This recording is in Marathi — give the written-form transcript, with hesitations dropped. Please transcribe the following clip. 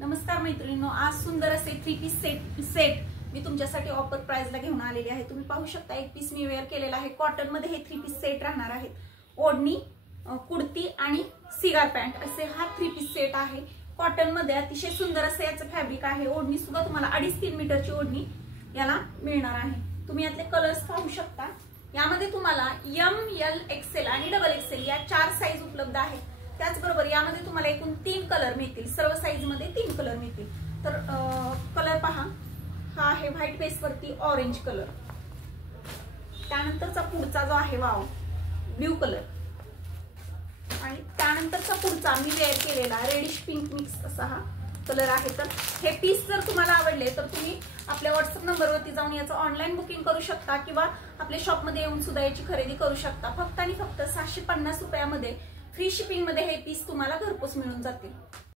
नमस्कार मैत्रिणींनो, आज सुंदर असे 3 पीस सेट मी तुमच्यासाठी ऑफर प्राइसला घेऊन आलेली आहे। तुम्ही पाहू शकता एक पीस मी वेअर केलेला आहे। कॉटन मध्ये हे 3 पीस सेट राहणार आहेत। ओढणी, कुर्ती आणि सिगार पॅन्ट असे हा 3 पीस सेट आहे। कॉटन मध्ये अतिशय सुंदर असे याचं फॅब्रिक आहे। ओढणी सुद्धा तुम्हाला 2.5-3 मीटरची ओढणी याला मिळणार आहे। तुम्ही यातले कलर्स पाहू शकता। यामध्ये तुम्हाला एम, एल, एक्सेल आणि डबल एक्सेल या 4 साइज उपलब्ध आहेत। त्याचबरोबर यामध्ये तुम्हाला एकूण 3 कलर मिळतील। सर्व साइज मध्ये 3 कलर मिळतील। तर कलर पहा, हा आहे व्हाईट बेस वरती ऑरेंज कलर। त्यानंतरचा पुढचा जो आहे वाव ब्ल्यू कलर आणि त्यानंतरचा पुढचा मी वेअर केलेला रेडिश पिंक मिक्स असा हा कलर आहे। तर हे पीस जर तुम्हाला आवडले तर तुम्ही आपल्या व्हॉट्सअप नंबरवरती जाऊन याचं ऑनलाईन बुकिंग करू शकता किंवा आपल्या शॉपमध्ये येऊन सुद्धा याची खरेदी करू शकता। फक्त आणि फक्त 750 रुपयामध्ये फ्री शिपिंग मध्ये हे पीस तुम्हाला घरपोच मिळून जातील।